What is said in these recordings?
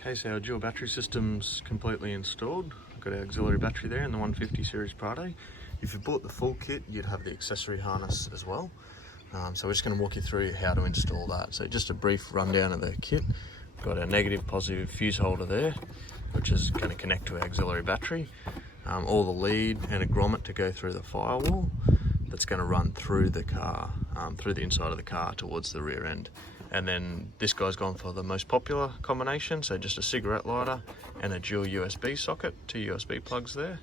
Okay, so our dual battery system's completely installed. I've got our auxiliary battery there in the 150 series Prado. If you bought the full kit, you'd have the accessory harness as well. So we're just going to walk you through how to install that. So just a brief rundown of the kit. We've got our negative positive fuse holder there, which is going to connect to our auxiliary battery. All the lead and a grommet to go through the firewall that's going to run through the car, through the inside of the car towards the rear end. And then this guy's gone for the most popular combination, so just a cigarette lighter and a dual USB socket, 2 USB plugs there.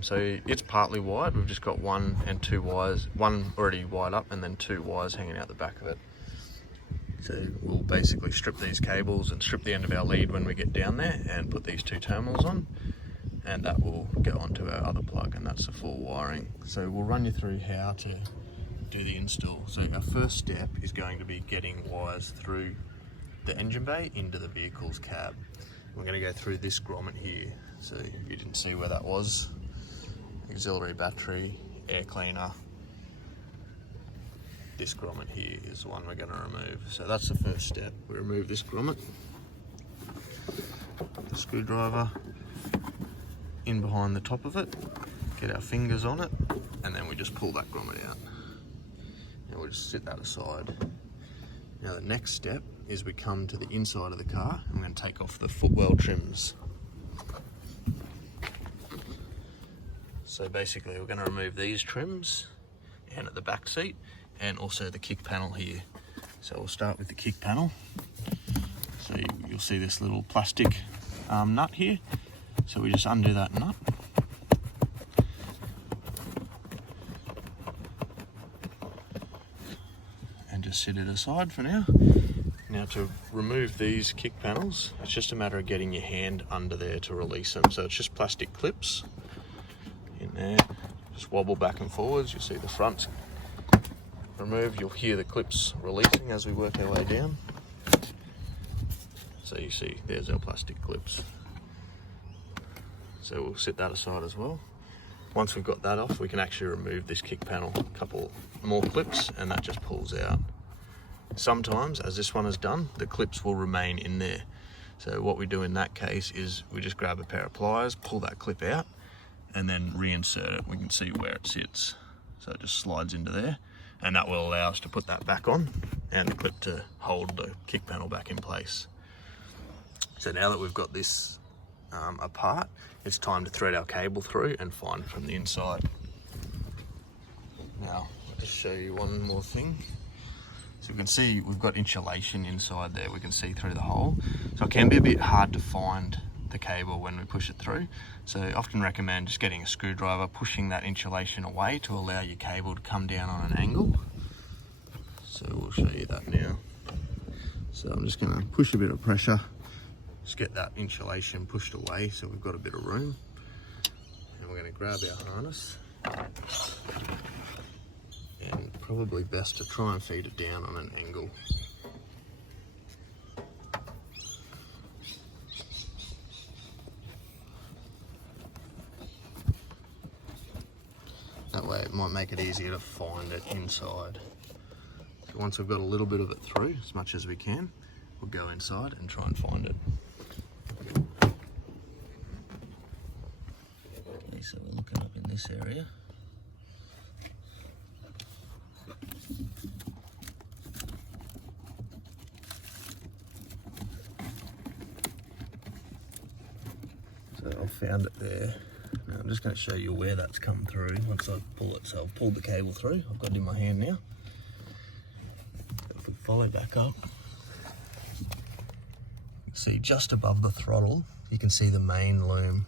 So it's partly wired. We've just got one and two wires, one already wired up and then 2 wires hanging out the back of it. So we'll basically strip these cables and strip the end of our lead when we get down there and put these 2 terminals on, and that will go onto our other plug, and that's the full wiring. So we'll run you through how to do the install. So our first step is going to be getting wires through the engine bay into the vehicle's cab. We're going to go through this grommet here. So if you didn't see where that was, auxiliary battery, air cleaner, this grommet here is the one we're going to remove. So that's the first step. We remove this grommet, the screwdriver in behind the top of it, get our fingers on it, and then we just pull that grommet out. Now we'll just set that aside. Now the next step is we come to the inside of the car and we're going to take off the footwell trims. So basically we're going to remove these trims and at the back seat and also the kick panel here. So we'll start with the kick panel. So you'll see this little plastic nut here. So we just undo that nut. And just set it aside for now. Now to remove these kick panels, it's just a matter of getting your hand under there to release them. So it's just plastic clips in there. Just wobble back and forwards. You'll see the front remove. You'll hear the clips releasing as we work our way down. So you see, there's our plastic clips. So we'll set that aside as well. Once we've got that off, we can actually remove this kick panel, a couple more clips, and that just pulls out. Sometimes, as this one has done, the clips will remain in there. So what we do in that case is we just grab a pair of pliers, pull that clip out, and then reinsert it. We can see where it sits. So it just slides into there, and that will allow us to put that back on and the clip to hold the kick panel back in place. So now that we've got this apart, it's time to thread our cable through and find it from the inside. Now, I'll just show you one more thing. So you can see we've got insulation inside there. We can see through the hole. So it can be a bit hard to find the cable when we push it through. So I often recommend just getting a screwdriver, pushing that insulation away to allow your cable to come down on an angle. So we'll show you that now. So I'm just going to push a bit of pressure, just get that insulation pushed away so we've got a bit of room. And we're going to grab our harness. And probably best to try and feed it down on an angle. That way it might make it easier to find it inside. So once we've got a little bit of it through, as much as we can, we'll go inside and try and find it. Okay, so we're looking up in this area. So I've found it there. Now I'm just going to show you where that's come through once I pull it. So I've pulled the cable through. I've got it in my hand now. If we follow back up, see just above the throttle, you can see the main loom,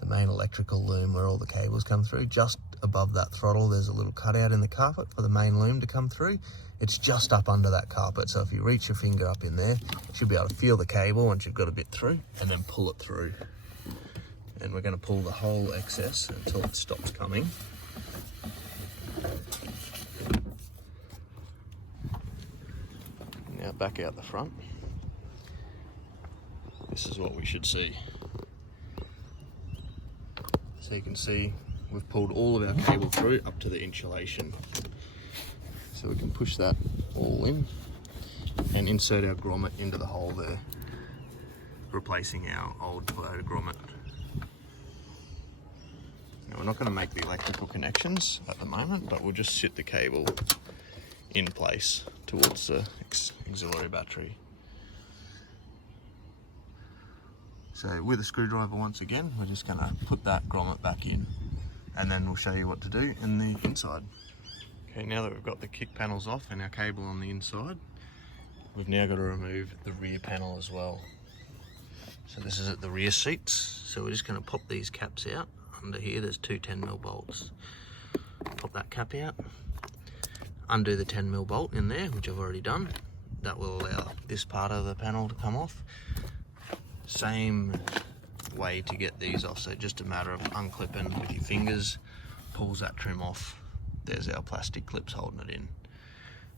the main electrical loom where all the cables come through. Just above that throttle, there's a little cutout in the carpet for the main loom to come through. It's just up under that carpet. So if you reach your finger up in there, you should be able to feel the cable once you've got a bit through, and then pull it through. And we're going to pull the whole excess until it stops coming. Now back out the front. This is what we should see. So you can see we've pulled all of our cable through up to the insulation. So we can push that all in and insert our grommet into the hole there. replacing our old Prado grommet. Now we're not going to make the electrical connections at the moment, but we'll just sit the cable in place towards the auxiliary battery. So with a screwdriver once again, we're just going to put that grommet back in, and then we'll show you what to do in the inside. Okay, now that we've got the kick panels off and our cable on the inside, we've now got to remove the rear panel as well. So this is at the rear seats, so we're just going to pop these caps out. Under here there's two 10mm bolts. Pop that cap out, undo the 10mm bolt in there, which I've already done. That will allow this part of the panel to come off. Same way to get these off, so just a matter of unclipping with your fingers, pulls that trim off. There's our plastic clips holding it in.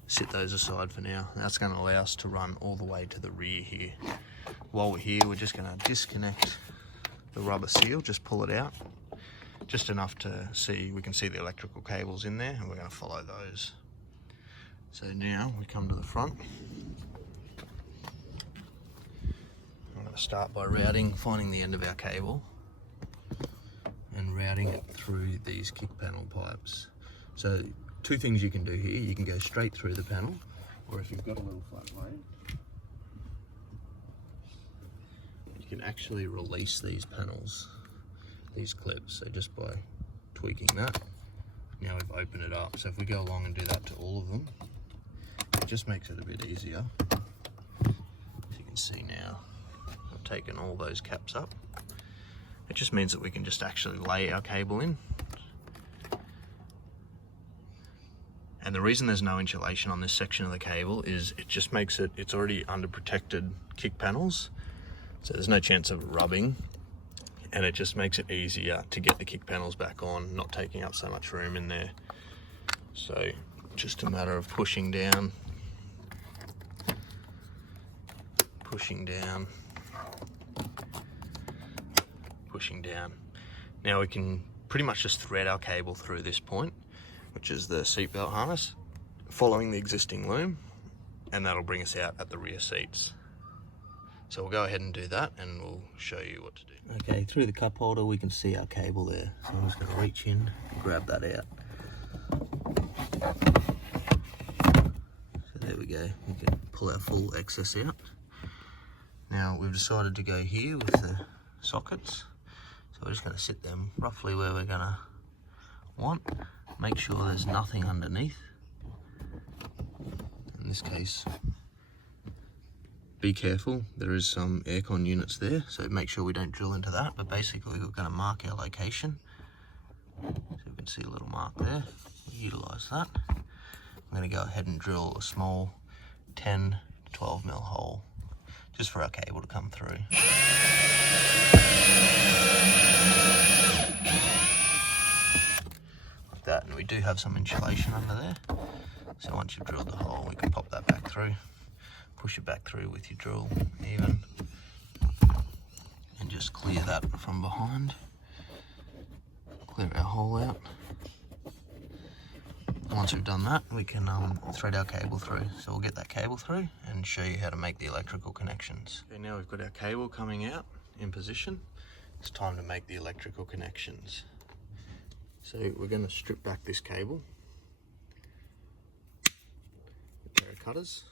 Sit those aside for now. That's going to allow us to run all the way to the rear here. While we're here, we're just going to disconnect the rubber seal, just pull it out. Just enough to see, we can see the electrical cables in there, and we're going to follow those. So now we come to the front. I'm going to start by finding the end of our cable and routing it through these kick panel pipes. So two things you can do here, you can go straight through the panel, or if you've got a little flat blade, you can actually release these panels, these clips. So just by tweaking that, now we've opened it up. So if we go along and do that to all of them, it just makes it a bit easier. As you can see now, I've taken all those caps up. It just means that we can just actually lay our cable in. And the reason there's no insulation on this section of the cable is it just makes it, it's already under protected kick panels, so there's no chance of rubbing, and it just makes it easier to get the kick panels back on, not taking up so much room in there. So just a matter of pushing down, pushing down, pushing down. Now we can pretty much just thread our cable through this point, which is the seatbelt harness, following the existing loom, and that'll bring us out at the rear seats. So we'll go ahead and do that, and we'll show you what to do. Okay, through the cup holder we can see our cable there. So I'm just going to reach in and grab that out. So there we go, we can pull our full excess out. Now we've decided to go here with the sockets, so we're just going to sit them roughly where we're going to want. Make sure there's nothing underneath. In this case, be careful, there is some aircon units there, so make sure we don't drill into that, but basically we're going to mark our location. So you can see a little mark there, we'll utilise that. I'm going to go ahead and drill a small 10 to 12mm hole, just for our cable to come through. That, and we do have some insulation under there, so once you've drilled the hole we can pop that back through, push it back through with your drill even, and just clear that from behind, clear our hole out. Once we've done that, we can thread our cable through. So we'll get that cable through and show you how to make the electrical connections. Okay, now we've got our cable coming out in position, it's time to make the electrical connections. So we're going to strip back this cable, a pair of cutters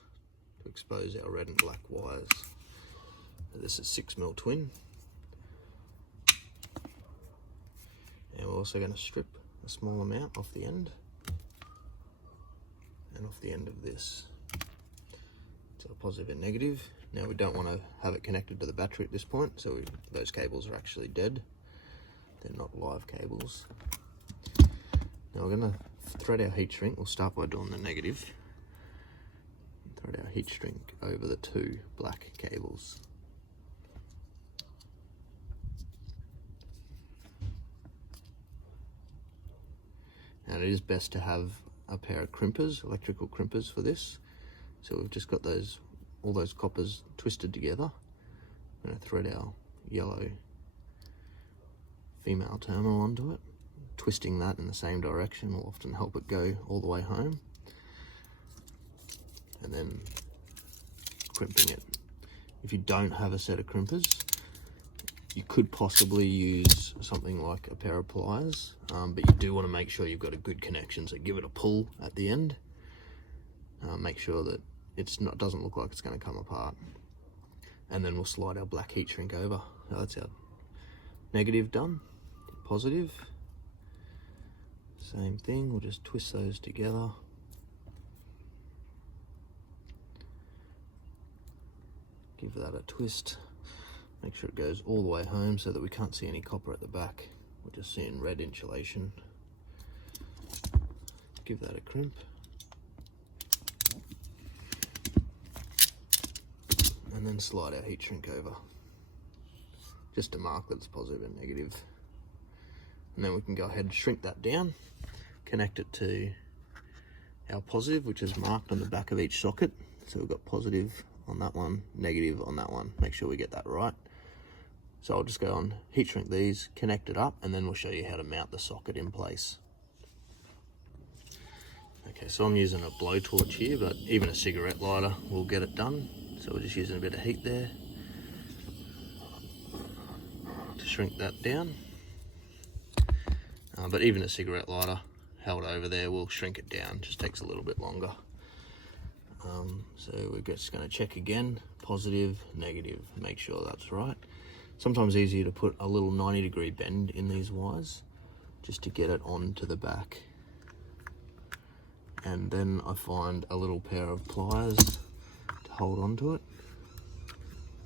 to expose our red and black wires. So this is 6mm twin, and we're also going to strip a small amount off the end and off the end of this. So a positive and negative. Now we don't want to have it connected to the battery at this point, so those cables are actually dead. They're not live cables. Now we're going to thread our heat shrink. We'll start by doing the negative. Thread our heat shrink over the two black cables. And it is best to have a pair of crimpers, electrical crimpers for this. So we've just got all those coppers twisted together. I'm going to thread our yellow female terminal onto it. Twisting that in the same direction will often help it go all the way home, and then crimping it. if you don't have a set of crimpers, you could possibly use something like a pair of pliers, but you do want to make sure you've got a good connection. So give it a pull at the end. Make sure that doesn't look like it's going to come apart. And then we'll slide our black heat shrink over. So that's our negative done. Positive. Same thing, we'll just twist those together. Give that a twist. Make sure it goes all the way home so that we can't see any copper at the back. We're just seeing red insulation. Give that a crimp. And then slide our heat shrink over. Just to mark that it's positive and negative. And then we can go ahead and shrink that down. Connect it to our positive, which is marked on the back of each socket. So we've got positive on that one, negative on that one. Make sure we get that right. So I'll just go on, heat shrink these, connect it up, and then we'll show you how to mount the socket in place. Okay, so I'm using a blowtorch here, but even a cigarette lighter will get it done. So we're just using a bit of heat there to shrink that down. But even a cigarette lighter held over there will shrink it down, just takes a little bit longer. So we're just going to check again, positive, negative, make sure that's right. Sometimes easier to put a little 90-degree bend in these wires just to get it onto the back. And then I find a little pair of pliers to hold onto it.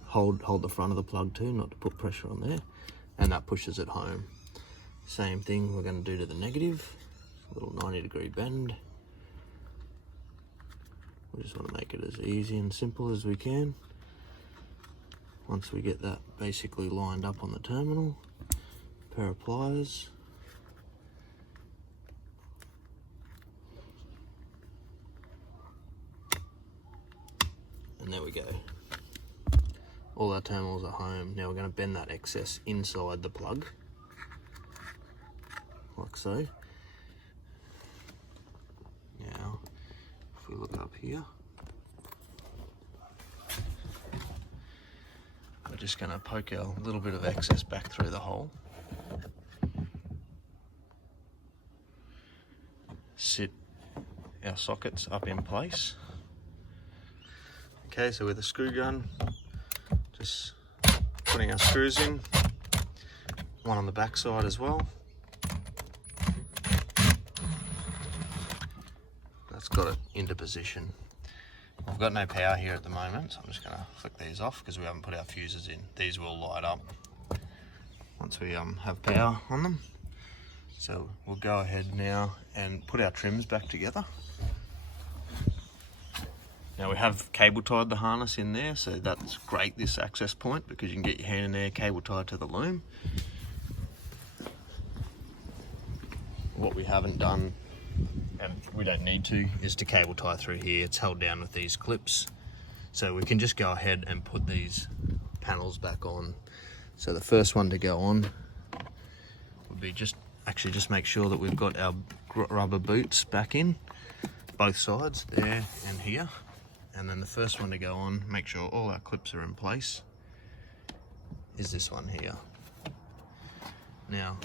Hold the front of the plug too, not to put pressure on there, and that pushes it home. Same thing we're going to do to the negative, a little 90-degree bend. We just want to make it as easy and simple as we can. Once we get that basically lined up on the terminal, pair of pliers. And there we go. All our terminals are home. Now we're going to bend that excess inside the plug, like so. Now, if we look up here, we're just going to poke our little bit of excess back through the hole. Sit our sockets up in place. Okay, so with a screw gun, just putting our screws in, one on the back side as well. That's got it into position. I've got no power here at the moment, so I'm just going to flick these off because we haven't put our fuses in. These will light up once we have power on them. So we'll go ahead now and put our trims back together. Now we have cable tied the harness in there, so that's great, this access point, because you can get your hand in there, cable tied to the loom. What we haven't done, and we don't need to, is to cable tie through here. It's held down with these clips. So we can just go ahead and put these panels back on. So the first one to go on would be just make sure that we've got our rubber boots back in, both sides, there and here. And then the first one to go on, make sure all our clips are in place, is this one here. Now,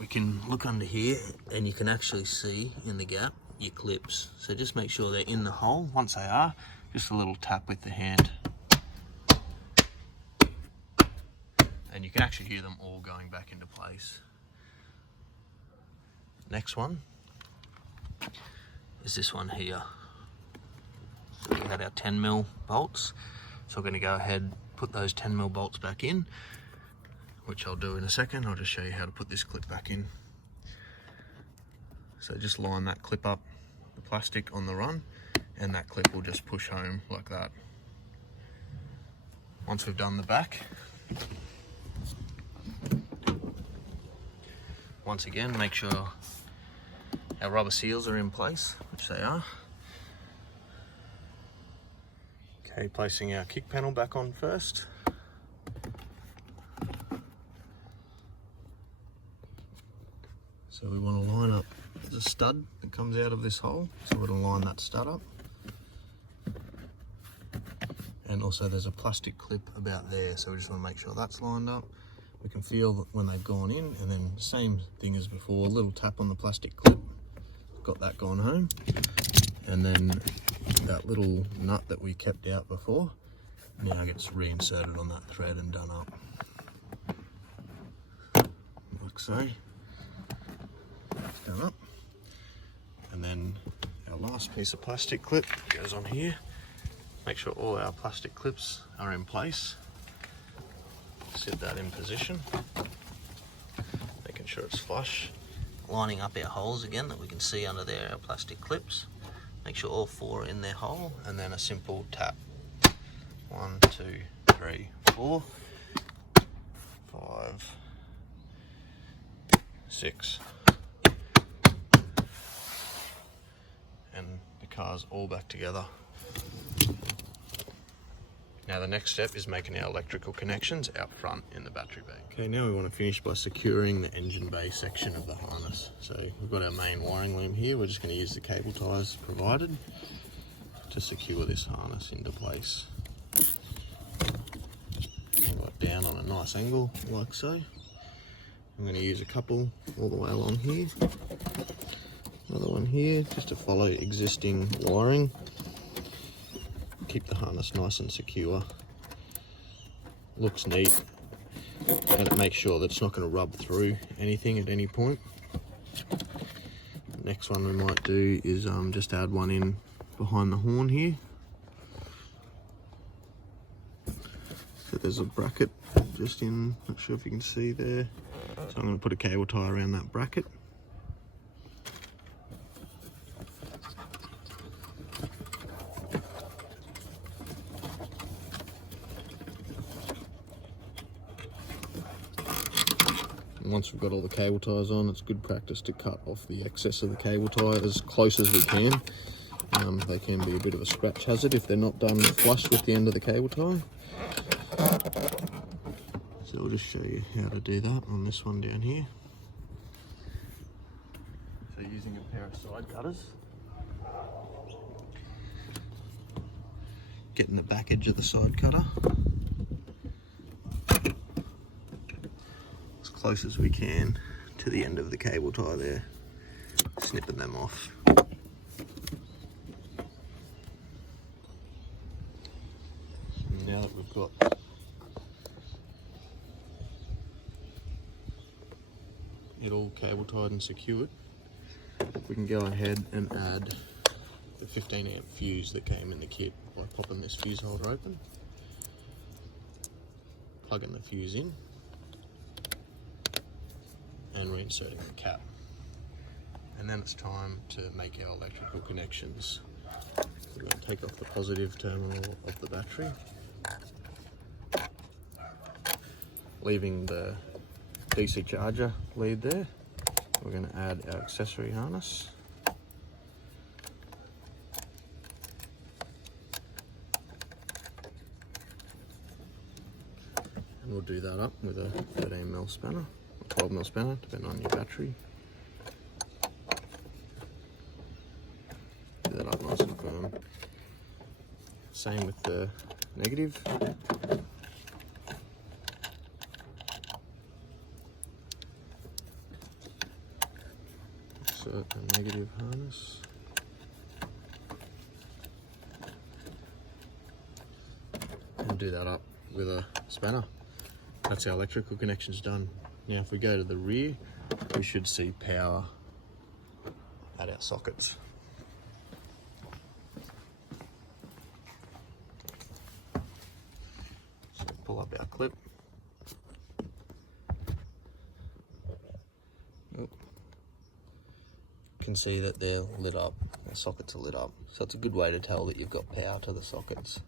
we can look under here and you can actually see in the gap your clips. So just make sure they're in the hole. Once they are, just a little tap with the hand. And you can actually hear them all going back into place. Next one is this one here. So we had our 10mm bolts. So we're going to go ahead, put those 10mm bolts back in, which I'll do in a second. I'll just show you how to put this clip back in. So just line that clip up, the plastic on the run, and that clip will just push home like that. Once we've done the back, once again, make sure our rubber seals are in place, which they are. Okay, placing our kick panel back on first. So we want to line up the stud that comes out of this hole. So we're going to line that stud up. and also there's a plastic clip about there, so we just want to make sure that's lined up. We can feel when they've gone in, and then same thing as before, a little tap on the plastic clip, got that gone home, and then that little nut that we kept out before now gets reinserted on that thread and done up, like so. It's done up, and then our last piece of plastic clip goes on here. Make sure all our plastic clips are in place. Set that in position, making sure it's flush. Lining up our holes again that we can see under there, our plastic clips. Make sure all 4 are in their hole, and then a simple tap. 1, 2, 3, 4, 5, 6. And the car's all back together. Now the next step is making our electrical connections out front in the battery bay. Okay, now we want to finish by securing the engine bay section of the harness. So we've got our main wiring loom here. We're just going to use the cable ties provided to secure this harness into place. I've got it down on a nice angle like so. I'm going to use a couple all the way along here. Another one here just to follow existing wiring. Keep the harness nice and secure. Looks neat, and it makes sure that it's not going to rub through anything at any point. Next one we might do is just add one in behind the horn here. So there's a bracket just in, not sure if you can see there. So I'm going to put a cable tie around that bracket. And once we've got all the cable ties on, it's good practice to cut off the excess of the cable tie as close as we can. They can be a bit of a scratch hazard if they're not done flush with the end of the cable tie. So I'll just show you how to do that on this one down here. So using a pair of side cutters, getting the back edge of the side cutter as close as we can to the end of the cable tie there, snipping them off. Now that we've got it all cable tied and secured, we can go ahead and add the 15 amp fuse that came in the kit by popping this fuse holder open, plugging the fuse in, and reinserting the cap. And then it's time to make our electrical connections. We're going to take off the positive terminal of the battery, leaving the DC charger lead there. We're going to add our accessory harness. And we'll do that up with a 13mm spanner, or 12mm spanner, depending on your battery. Do that up nice and firm. Same with the negative. Insert a negative harness. And do that up with a spanner. That's our electrical connections done. Now if we go to the rear, we should see power at our sockets. So pull up our clip. You can see that they're lit up, the sockets are lit up. So it's a good way to tell that you've got power to the sockets.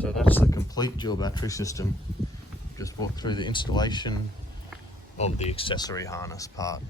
So that's the complete dual battery system. Just walked through the installation of the accessory harness part.